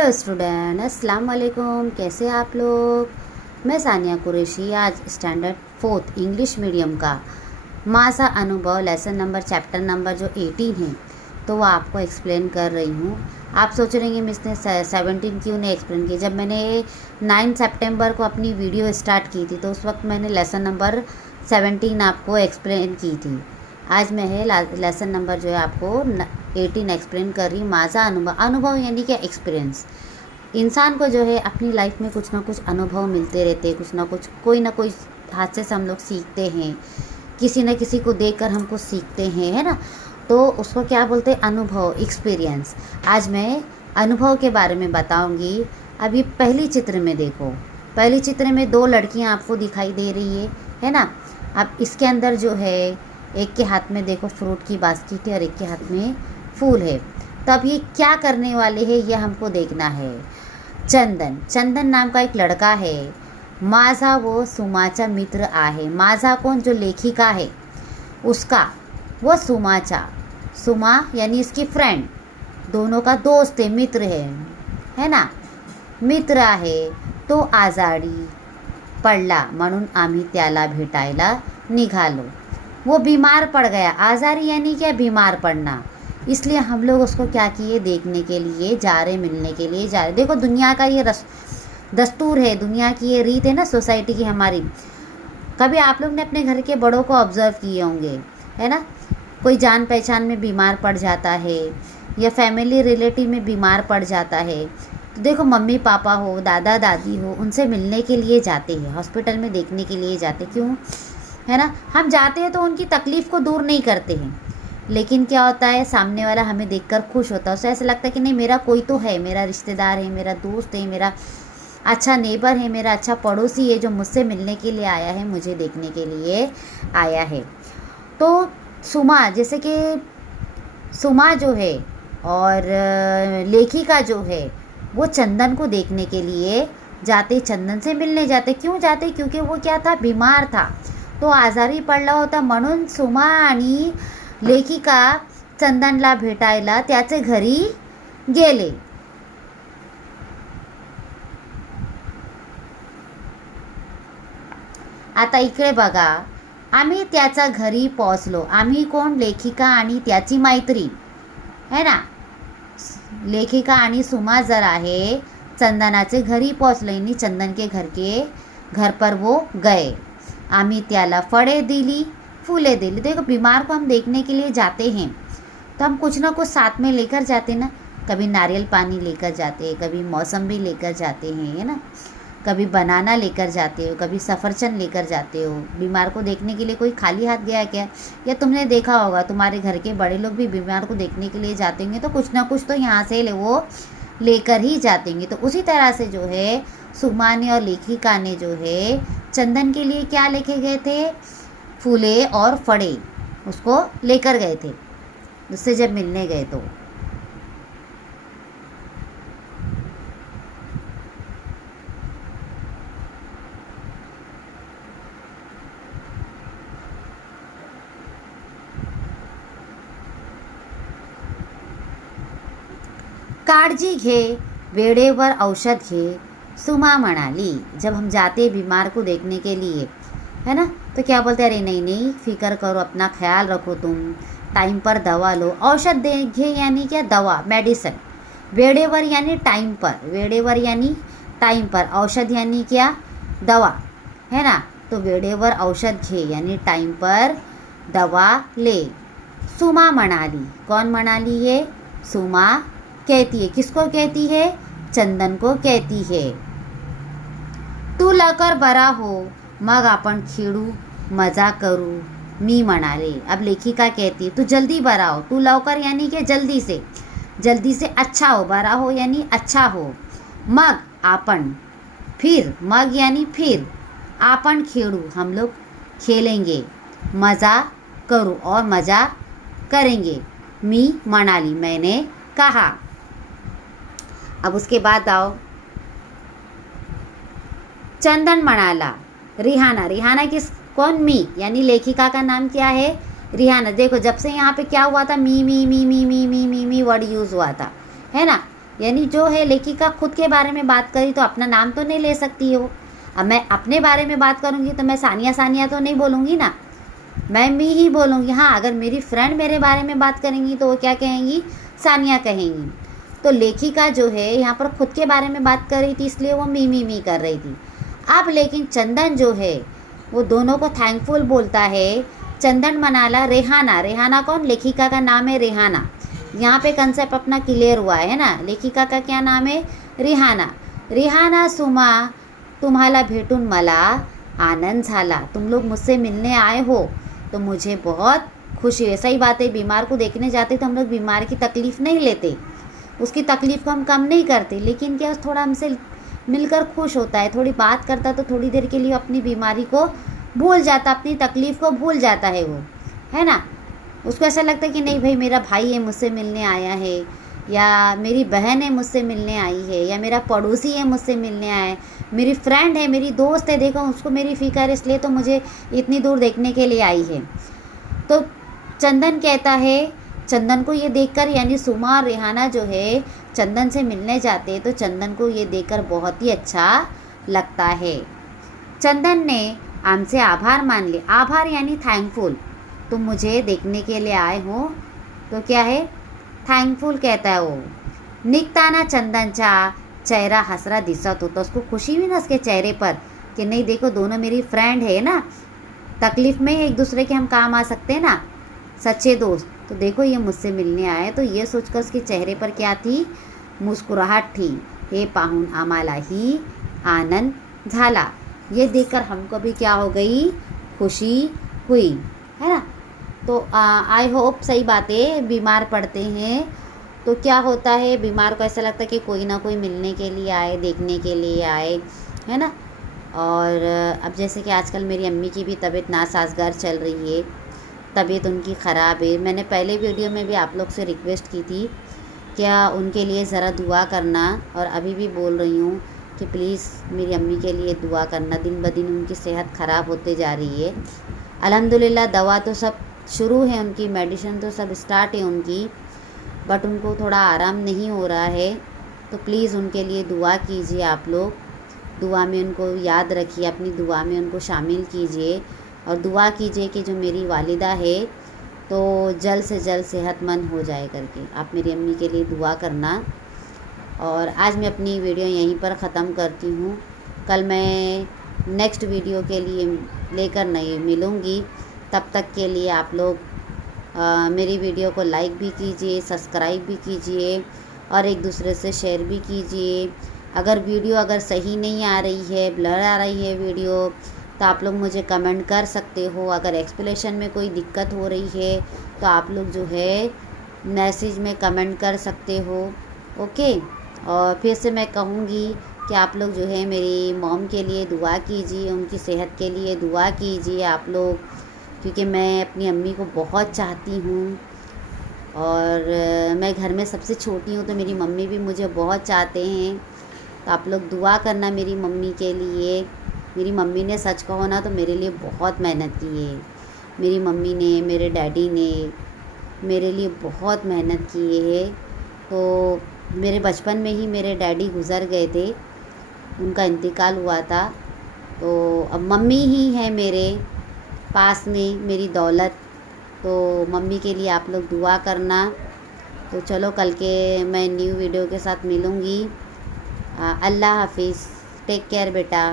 Hello student, अस्सलाम वालेकुम। कैसे आप लोग। मैं सानिया कुरैशी आज स्टैंडर्ड 4th इंग्लिश मीडियम का मासा अनुभव लेसन नंबर चैप्टर नंबर जो 18 है तो वो आपको एक्सप्लेन कर रही हूँ। आप सोच रहे हैं मिस ने 17 क्यों नहीं एक्सप्लेन की। जब मैंने 9 सितंबर को अपनी वीडियो स्टार्ट की थी तो उस वक्त मैंने लेसन नंबर 17 आपको एक्सप्लेन की थी। आज मैं है लेसन नंबर जो है आपको 18 एक्सप्लेन कर रही। माजा अनुभव, अनुभव यानी क्या एक्सपीरियंस। इंसान को जो है अपनी लाइफ में कुछ ना कुछ अनुभव मिलते रहते हैं, कुछ ना कुछ कोई ना कोई हादसे से हम लोग सीखते हैं, किसी न किसी को देखकर हम कुछ सीखते हैं, है ना। तो उसको क्या बोलते हैं, अनुभव, एक्सपीरियंस। आज मैं अनुभव के बारे में बताऊंगी। अब ये पहली चित्र में देखो, पहली चित्र में 2 लड़कियां आपको दिखाई दे रही है ना। अब इसके अंदर जो है एक के हाथ में देखो फ्रूट की बास्केट है और एक के हाथ में फूल है। तब ये क्या करने वाले हैं ये हमको देखना है। चंदन नाम का एक लड़का है। माझा वो सुमाचा मित्र आहे। माझा कौन, जो लेखिका है उसका, वो सुमाचा, सुमा यानी इसकी फ्रेंड, दोनों का दोस्त है, मित्र है ना। मित्र आहे तो आजारी पडला म्हणून आम्ही त्याला भेटायला निघालो। वो बीमार पड़ गया। आजारी यानी क्या, बीमार पड़ना। इसलिए हम लोग उसको क्या किए, देखने के लिए जा रहे, मिलने के लिए जा रहे। देखो दुनिया का ये दस्तूर है, दुनिया की ये रीत है ना, सोसाइटी की हमारी। कभी आप लोग ने अपने घर के बड़ों को ऑब्जर्व किए होंगे, है ना। कोई जान पहचान में बीमार पड़ जाता है या फैमिली रिलेटिव में बीमार पड़ जाता है तो देखो मम्मी पापा हो, दादा दादी हो, उनसे मिलने के लिए जाते हैं, हॉस्पिटल में देखने के लिए जाते। क्यों, है ना। हम जाते हैं तो उनकी तकलीफ़ को दूर नहीं करते हैं, लेकिन क्या होता है, सामने वाला हमें देखकर खुश होता है। उसे ऐसा लगता है कि नहीं, मेरा कोई तो है, मेरा रिश्तेदार है, मेरा दोस्त है, मेरा अच्छा नेबर है, मेरा अच्छा पड़ोसी है जो मुझसे मिलने के लिए आया है, मुझे देखने के लिए आया है। तो सुमा, जैसे कि सुमा जो है और लेखिका जो है वो चंदन को देखने के लिए जाते, चंदन से मिलने जाते। क्यों जाते, क्योंकि वो क्या था, बीमार था, तो आजारी पडला होता। म्हणून सुमा आणि लेखिका चंदनला भेटायला त्याचे घरी गेले। आता इकडे बघा, आम्ही त्याच्या घरी पोहोचलो। आम्ही कोण, लेखिका आणि त्याची मैत्रीण, है ना। लेखिका आणि सुमा जर आहे चंदनाचे घरी पोहोचले, यानी चंदन के घर पर वो गए। आम्ही त्याला फळे दिली, फूले दिली। देखो बीमार को हम देखने के लिए जाते हैं तो हम कुछ ना कुछ साथ में लेकर जाते ना। कभी नारियल पानी लेकर जाते हैं, कभी मौसम्बी लेकर जाते हैं, है ना। कभी बनाना लेकर जाते हो, कभी सफरचंद लेकर जाते हो। बीमार को देखने के लिए कोई खाली हाथ गया क्या, या तुमने देखा होगा तुम्हारे घर के बड़े लोग भी बीमार को देखने के लिए जाते होंगे तो कुछ ना कुछ तो यहाँ से वो लेकर ही जाते होंगे। तो उसी तरह से जो है सुमा ने और लेखिका ने जो है चंदन के लिए क्या लेके गए थे, फूले और फड़े उसको लेकर गए थे उससे जब मिलने गए तो। काळजी घे, वेळेवर औषध घे, सुमा म्हणाली। जब हम जाते बीमार को देखने के लिए, है ना, तो क्या बोलते, अरे नहीं नहीं फिक्र करो, अपना ख्याल रखो, तुम टाइम पर दवा लो। औषध दे घे यानी क्या, दवा, मेडिसिन। वेळेवर यानी टाइम पर, वेळेवर यानी टाइम पर, औषध यानी क्या, दवा, है ना। तो वेळेवर औषध घे यानी टाइम पर दवा ले। सुमा म्हणाली, कौन म्हणाली है, सुमा कहती है। किसको कहती है, चंदन को कहती है। तू लवकर बरा हो, मग आपण खेळू, मजा करू, मी म्हणाले। अब लेखिका कहती है तू जल्दी बरा हो, तू लवकर यानी कि जल्दी से अच्छा हो, बरा हो यानी अच्छा हो। मग आपण, फिर, मग यानी फिर, आपण खेळू हम लोग खेलेंगे, मज़ा करूँ और मज़ा करेंगे, मी म्हणाली मैंने कहा। अब उसके बाद आओ, चंदन म्हणाला। रिहाना, रिहाना किस, कौन, मी यानी लेखिका का नाम क्या है, रिहाना। देखो जब से यहाँ पे क्या हुआ था, मी मी मी मी मी मी मी मी वर्ड यूज़ हुआ था, है ना। यानी जो है लेखिका खुद के बारे में बात करी तो अपना नाम तो नहीं ले सकती हो। अब मैं अपने बारे में बात करूँगी तो मैं सानिया सानिया तो नहीं बोलूँगी ना, मैं मी ही बोलूँगी। हाँ, अगर मेरी फ्रेंड मेरे बारे में बात करेंगी तो वो क्या कहेंगी, सानिया कहेंगी। तो लेखिका जो है यहाँ पर खुद के बारे में बात कर रही थी, इसलिए वो मी कर रही थी। अब लेकिन चंदन जो है वो दोनों को थैंकफुल बोलता है। चंदन मनाला रेहाना, रेहाना कौन, लेखिका का नाम है रेहाना। यहाँ पे कंसेप्ट अपना क्लियर हुआ है ना। लेखिका का क्या नाम है, रेहाना। रेहाना सुमा तुम्हाला भेटून मला आनंद झाला, तुम लोग मुझसे मिलने आए हो तो मुझे बहुत खुशी है। सही बात है, बीमार को देखने जाते तो हम लोग बीमार की तकलीफ़ नहीं लेते, उसकी तकलीफ़ को हम कम नहीं करते, लेकिन क्या थोड़ा हमसे मिलकर खुश होता है, थोड़ी बात करता तो थोड़ी देर के लिए अपनी बीमारी को भूल जाता, अपनी तकलीफ़ को भूल जाता है वो, है ना। उसको ऐसा लगता है कि नहीं भाई मेरा भाई है मुझसे मिलने आया है, या मेरी बहन है मुझसे मिलने आई है, या मेरा पड़ोसी है मुझसे मिलने आया है, मेरी फ्रेंड है, मेरी दोस्त है, देखो उसको मेरी फ़िक्र है इसलिए तो मुझे इतनी दूर देखने के लिए आई है। तो चंदन कहता है, चंदन को ये देखकर, यानी सुमा और रेहाना जो है चंदन से मिलने जाते हैं तो चंदन को ये देखकर बहुत ही अच्छा लगता है। चंदन ने हमसे आभार मान लिया, आभार यानी थैंकफुल, तुम मुझे देखने के लिए आए हो तो क्या है, थैंकफुल कहता है वो। निघताना चंदनचा चेहरा हसरा दिसत होता, उसको खुशी हुई ना उसके चेहरे पर कि नहीं देखो दोनों मेरी फ्रेंड है ना, तकलीफ़ में एक दूसरे के हम काम आ सकते हैं ना, सच्चे दोस्त। तो देखो ये मुझसे मिलने आए, तो ये सोचकर उसके चेहरे पर क्या थी, मुस्कुराहट थी। हे पाहुन आम्हाला ही आनंद झाला, ये देखकर हमको भी क्या हो गई, खुशी हुई, है ना। तो आई होप सही बात है, बीमार पड़ते हैं तो क्या होता है, बीमार को ऐसा लगता है कि कोई ना कोई मिलने के लिए आए, देखने के लिए आए, है ना। और अब जैसे कि आजकल मेरी अम्मी की भी तबीयत नासाजगार चल रही है, तबीयत उनकी ख़राब है। मैंने पहले वीडियो में भी आप लोग से रिक्वेस्ट की थी क्या उनके लिए ज़रा दुआ करना, और अभी भी बोल रही हूँ कि प्लीज़ मेरी अम्मी के लिए दुआ करना। दिन ब दिन उनकी सेहत ख़राब होते जा रही है। अल्हम्दुलिल्लाह दवा तो सब शुरू है उनकी, मेडिसिन तो सब स्टार्ट है उनकी, बट उनको थोड़ा आराम नहीं हो रहा है। तो प्लीज़ उनके लिए दुआ कीजिए आप लोग, दुआ में उनको याद रखिए, अपनी दुआ में उनको शामिल कीजिए, और दुआ कीजिए कि जो मेरी वालिदा है तो जल्द से जल्द सेहतमंद हो जाए करके। आप मेरी अम्मी के लिए दुआ करना। और आज मैं अपनी वीडियो यहीं पर ख़त्म करती हूँ। कल मैं नेक्स्ट वीडियो के लिए लेकर नहीं मिलूँगी। तब तक के लिए आप लोग मेरी वीडियो को लाइक भी कीजिए, सब्सक्राइब भी कीजिए, और एक दूसरे से शेयर भी कीजिए। अगर वीडियो अगर सही नहीं आ रही है, ब्लर आ रही है वीडियो, तो आप लोग मुझे कमेंट कर सकते हो। अगर एक्सप्लेनेशन में कोई दिक्कत हो रही है तो आप लोग जो है मैसेज में कमेंट कर सकते हो, ओके। और फिर से मैं कहूँगी कि आप लोग जो है मेरी मॉम के लिए दुआ कीजिए, उनकी सेहत के लिए दुआ कीजिए आप लोग, क्योंकि मैं अपनी अम्मी को बहुत चाहती हूँ, और मैं घर में सबसे छोटी हूँ तो मेरी मम्मी भी मुझे बहुत चाहते हैं। तो आप लोग दुआ करना मेरी मम्मी के लिए। मेरी मम्मी ने सच कहो ना तो मेरे लिए बहुत मेहनत की है। मेरी मम्मी ने, मेरे डैडी ने मेरे लिए बहुत मेहनत की है। तो मेरे बचपन में ही मेरे डैडी गुज़र गए थे, उनका इंतकाल हुआ था। तो अब मम्मी ही है मेरे पास में मेरी दौलत। तो मम्मी के लिए आप लोग दुआ करना। तो चलो कल के मैं न्यू वीडियो के साथ मिलूँगी। अल्लाह हाफिज़, टेक केयर बेटा।